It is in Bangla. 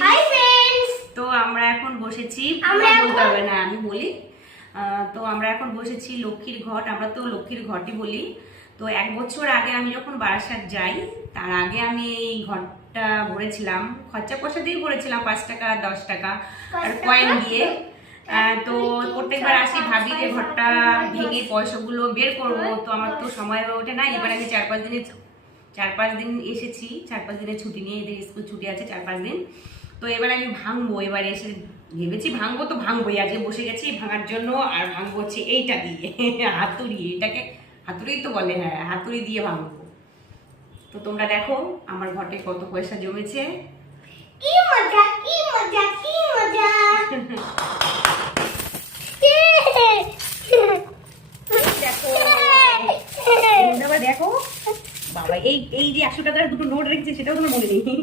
ফ্রেন্ডস। তো আমরা এখন বসেছি, বলতে হবে না আমি বলি। তো আমরা এখন বসেছি লক্ষ্মীর ঘট, আমরা তো লক্ষ্মীর ঘটই বলি। তো 1 বছর আগে আমি যখন বারাসাত যাই, তার আগে আমি এই ঘটটা ভরেছিলাম, খরচা পয়সা দিয়ে ভরেছিলাম, 5 টাকা 10 টাকা আর কয়েন দিয়ে। তো প্রত্যেকবার আসি ভাবি যে ঘরটা ভেঙে পয়সাগুলো বের করবো, তো আমার তো সময় হয়ে ওঠে না। এবার আমি 4-5 দিন এসেছি, 4-5 দিনের ছুটি নিয়ে, এদের স্কুল ছুটি আছে 4-5 দিন। তো এবার আমি ভাঙবো, এবার এসে ভেবেছি ভাঙবো তো ভাঙবোই, আজকে বসে গেছি ভাঙার জন্য। আর ভাঙবো হচ্ছে এইটা দিয়ে, হাতুড়ি, এটাকে হাতুড়ি তো বলে, হ্যাঁ হাতুড়ি দিয়ে ভাঙবো। তো তোমরা দেখো আমার ঘটে কত পয়সা জমেছে। কি মজা, কি মজা, কি মজা। দেখো বাবা, এই যে 100 টাকার দুটো নোট রেখেছে সেটাও তোমার মনে নেই।